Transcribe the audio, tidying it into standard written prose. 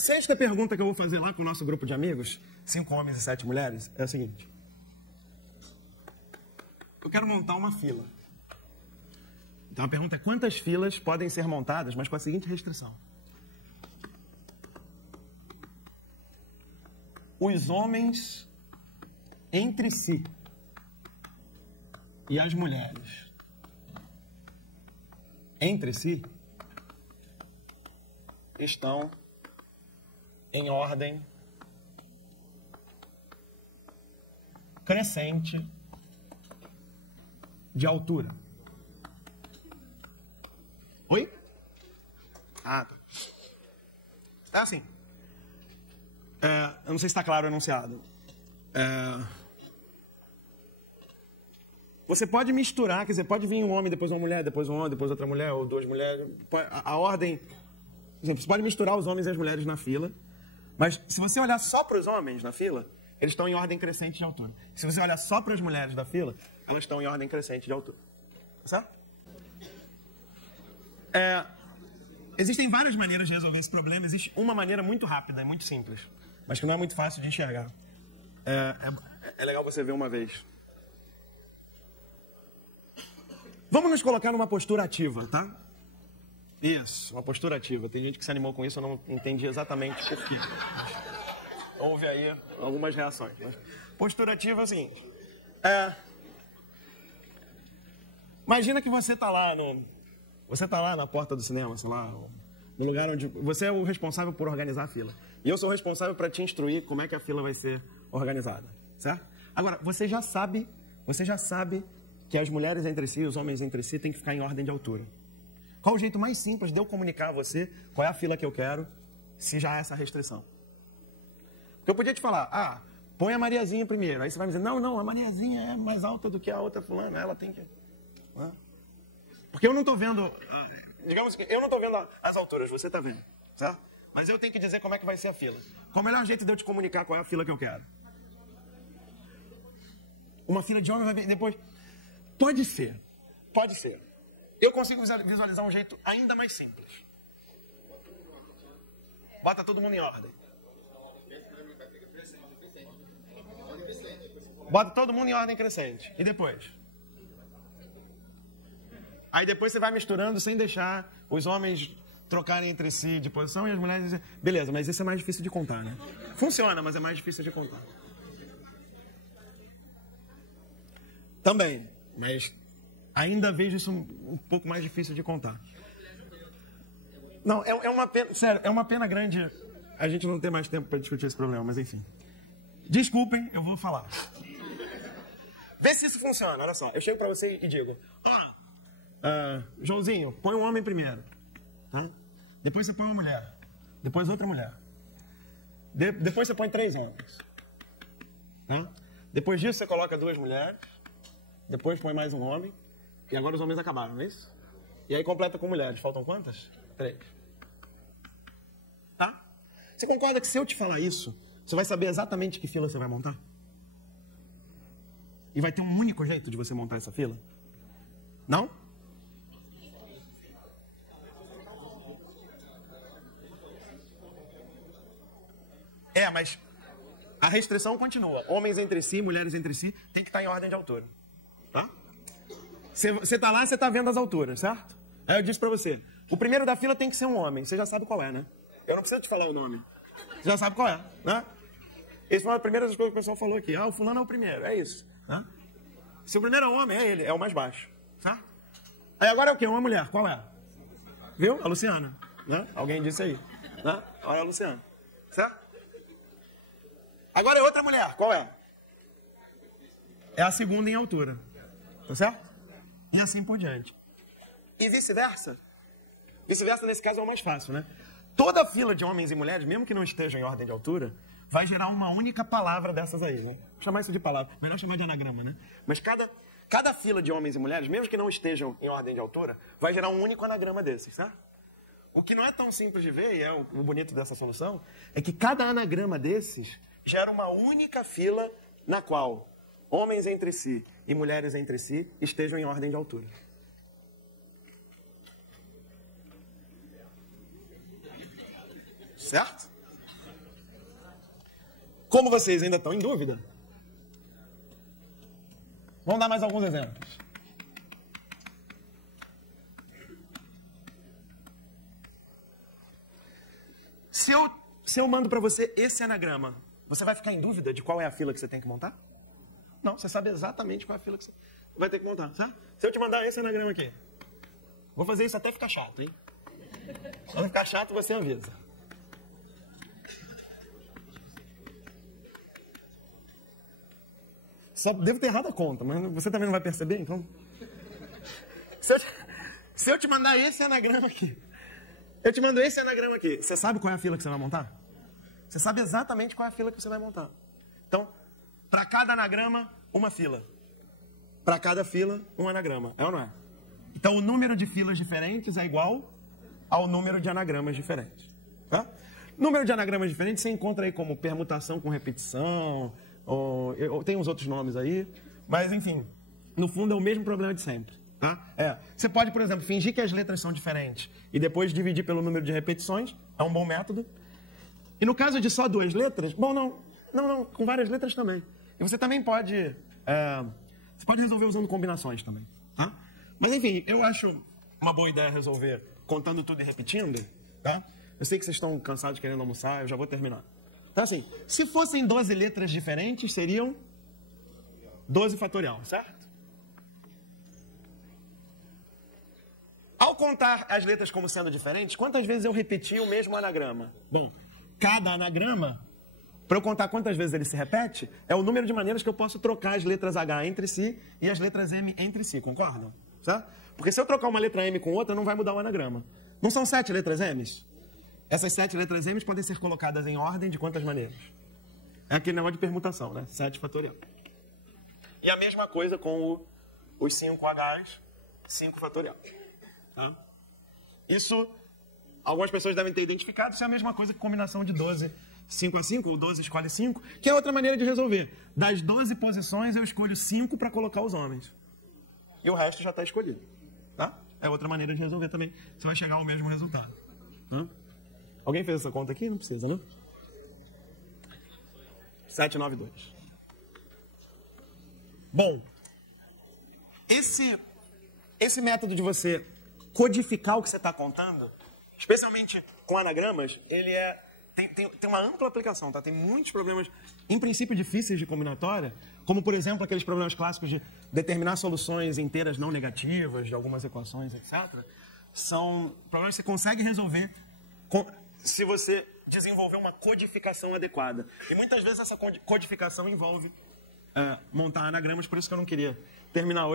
sexta pergunta que eu vou fazer lá com o nosso grupo de amigos, 5 homens e 7 mulheres, é a seguinte. Eu quero montar uma fila. Então a pergunta é quantas filas podem ser montadas, mas com a seguinte restrição. Os homens entre si e as mulheres entre si estão em ordem crescente de altura. Oi? Ah, tá. É assim. Eu não sei se está claro o enunciado. Você pode misturar, quer dizer, pode vir um homem, depois uma mulher, depois um homem, depois outra mulher, ou 2 mulheres. A ordem... Por exemplo, você pode misturar os homens e as mulheres na fila, mas se você olhar só para os homens na fila, eles estão em ordem crescente de altura. Se você olhar só para as mulheres da fila, elas estão em ordem crescente de altura. Certo? Existem várias maneiras de resolver esse problema. Existe uma maneira muito rápida e muito simples, mas que não é muito fácil de enxergar. É legal você ver uma vez. Vamos nos colocar numa postura ativa, tá? Isso, uma postura ativa. Tem gente que se animou com isso, eu não entendi exatamente por quê. Houve aí algumas reações. Mas postura ativa é o seguinte. Imagina que você está lá na porta do cinema, sei lá, no lugar onde... Você é o responsável por organizar a fila. E eu sou o responsável para te instruir como é que a fila vai ser organizada, certo? Agora, você já sabe que as mulheres entre si e os homens entre si têm que ficar em ordem de altura. Qual o jeito mais simples de eu comunicar a você qual é a fila que eu quero, se já há essa restrição? Porque eu podia te falar, põe a Mariazinha primeiro. Aí você vai me dizer, não, a Mariazinha é mais alta do que a outra fulana, ela tem que... Porque eu não estou vendo, digamos que eu não estou vendo as alturas, você está vendo, certo? Mas eu tenho que dizer como é que vai ser a fila. Qual o melhor jeito de eu te comunicar qual é a fila que eu quero? Uma fila de homem vai vir depois... Pode ser. Eu consigo visualizar um jeito ainda mais simples. Bota todo mundo em ordem. Bota todo mundo em ordem crescente. E depois? Aí depois você vai misturando sem deixar os homens trocarem entre si de posição e as mulheres dizem, beleza, mas isso é mais difícil de contar, né? Funciona, mas é mais difícil de contar. Também, mas ainda vejo isso um pouco mais difícil de contar. Não, é uma pena, sério, é uma pena grande a gente não ter mais tempo para discutir esse problema, mas enfim. Desculpem, eu vou falar. Vê se isso funciona, olha só. Eu chego para você e digo, Joãozinho, põe um homem primeiro. Tá? Depois você põe uma mulher. Depois outra mulher. Depois você põe 3 homens. Tá? Depois disso você coloca 2 mulheres. Depois põe mais um homem. E agora os homens acabaram, não é isso? E aí completa com mulheres. Faltam quantas? 3. Tá? Você concorda que se eu te falar isso, você vai saber exatamente que fila você vai montar? E vai ter um único jeito de você montar essa fila? Não? Mas a restrição continua. Homens entre si, mulheres entre si, tem que estar em ordem de altura. Tá? Você está lá, você está vendo as alturas, certo? Aí eu disse para você, o primeiro da fila tem que ser um homem. Você já sabe qual é, né? Eu não preciso te falar o nome. Você já sabe qual é, né? Essa foi a primeira das coisas que o pessoal falou aqui. O fulano é o primeiro, é isso. Né? Se o primeiro é um homem, é ele, é o mais baixo. Certo? Aí agora é o quê? Uma mulher, qual é? Viu? A Luciana. Né? Alguém disse aí. Né? Olha a Luciana. Certo? Agora é outra mulher, qual é? É a segunda em altura. Tá certo? E assim por diante. E vice-versa. Vice-versa, nesse caso, é o mais fácil, né? Toda fila de homens e mulheres, mesmo que não estejam em ordem de altura, vai gerar uma única palavra dessas aí, né? Vou chamar isso de palavra. Melhor chamar de anagrama, né? Mas cada fila de homens e mulheres, mesmo que não estejam em ordem de altura, vai gerar um único anagrama desses, tá? O que não é tão simples de ver, e é o bonito dessa solução, é que cada anagrama desses gera uma única fila na qual homens entre si e mulheres entre si estejam em ordem de altura. Certo? Como vocês ainda estão em dúvida, vamos dar mais alguns exemplos. Se eu mando para você esse anagrama, você vai ficar em dúvida de qual é a fila que você tem que montar? Não, você sabe exatamente qual é a fila que você vai ter que montar, certo? Se eu te mandar esse anagrama aqui, vou fazer isso até ficar chato, hein? Quando ficar chato, você avisa. Só devo ter errado a conta, mas você também não vai perceber, então... Se eu te mandar esse anagrama aqui, eu te mando esse anagrama aqui, você sabe qual é a fila que você vai montar? Você sabe exatamente qual é a fila que você vai montar. Então, para cada anagrama, uma fila. Para cada fila, um anagrama. É ou não é? Então, o número de filas diferentes é igual ao número de anagramas diferentes. Tá? Número de anagramas diferentes você encontra aí como permutação com repetição... ou tem uns outros nomes aí, mas enfim, no fundo é o mesmo problema de sempre. Tá? Você pode, por exemplo, fingir que as letras são diferentes e depois dividir pelo número de repetições, é um bom método. E no caso de só duas letras, bom, não, com várias letras também. E você também pode, você pode resolver usando combinações também. Tá? Mas enfim, eu acho uma boa ideia resolver contando tudo e repetindo. Tá? Eu sei que vocês estão cansados querendo almoçar, eu já vou terminar. Então, assim, se fossem 12 letras diferentes, seriam 12 fatorial, certo? Ao contar as letras como sendo diferentes, quantas vezes eu repeti o mesmo anagrama? Bom, cada anagrama, para eu contar quantas vezes ele se repete, é o número de maneiras que eu posso trocar as letras H entre si e as letras M entre si, concordam? Certo? Porque se eu trocar uma letra M com outra, não vai mudar o anagrama. Não são 7 letras M's? Essas 7 letras M podem ser colocadas em ordem de quantas maneiras? É aquele negócio de permutação, né? 7 fatorial. E a mesma coisa com os 5 H's, 5 fatorial. Tá? Isso, algumas pessoas devem ter identificado, isso é a mesma coisa que combinação de 12, 5 a 5, ou 12 escolhe 5, que é outra maneira de resolver. Das 12 posições, eu escolho 5 para colocar os homens. E o resto já está escolhido. Tá? É outra maneira de resolver também. Você vai chegar ao mesmo resultado. Tá? Alguém fez essa conta aqui? Não precisa, né? 792. Bom, esse método de você codificar o que você está contando, especialmente com anagramas, ele tem uma ampla aplicação, tá? Tem muitos problemas, em princípio, difíceis de combinatória, como, por exemplo, aqueles problemas clássicos de determinar soluções inteiras não negativas de algumas equações, etc. São problemas que você consegue resolver se você desenvolver uma codificação adequada. E muitas vezes essa codificação envolve montar anagramas, por isso que eu não queria terminar hoje.